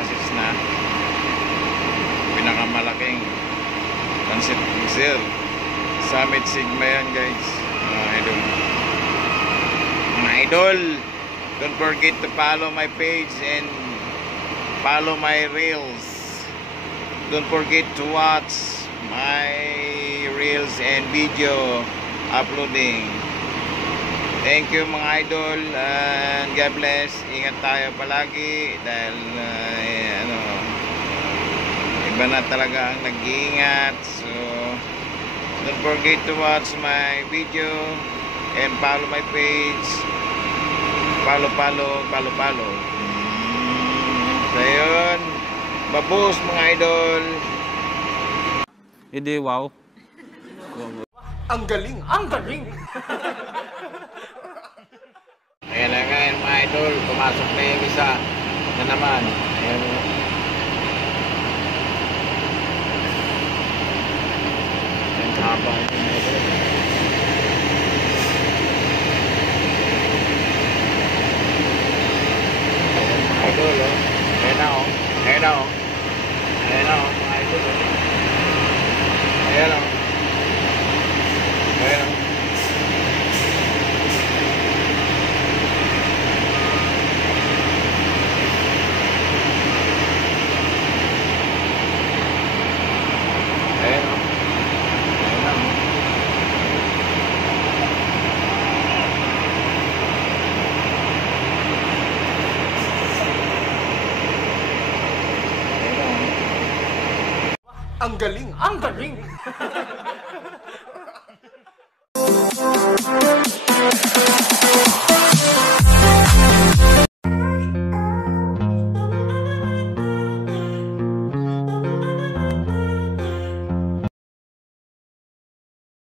process na. Pinakamalaking transit mixer. Summit Sigma yan guys. Mga idol. Mga idol, don't forget to follow my page and follow my reels. Don't forget to watch my reels and video uploading. Thank you mga idol, and God bless. Ingat tayo palagi dahil iba na talaga ang nag-iingat. So don't forget to watch my video and follow my page. Follow. So yun, babos mga idol. Hindi, wow. Ang galing! Ang galing! Ayan na ngayon mga idol, pumasok na yung isa na naman. Ayan. Ayan, haba yung idol. Ayan mga idol, oh. Ayan na, oh. Ayan na, oh. Ayan na, oh, mga idol, oh. Ayan, oh. Ayan, oh. Ayan, oh. Ayan na, oh. Ang galing! Ang galing!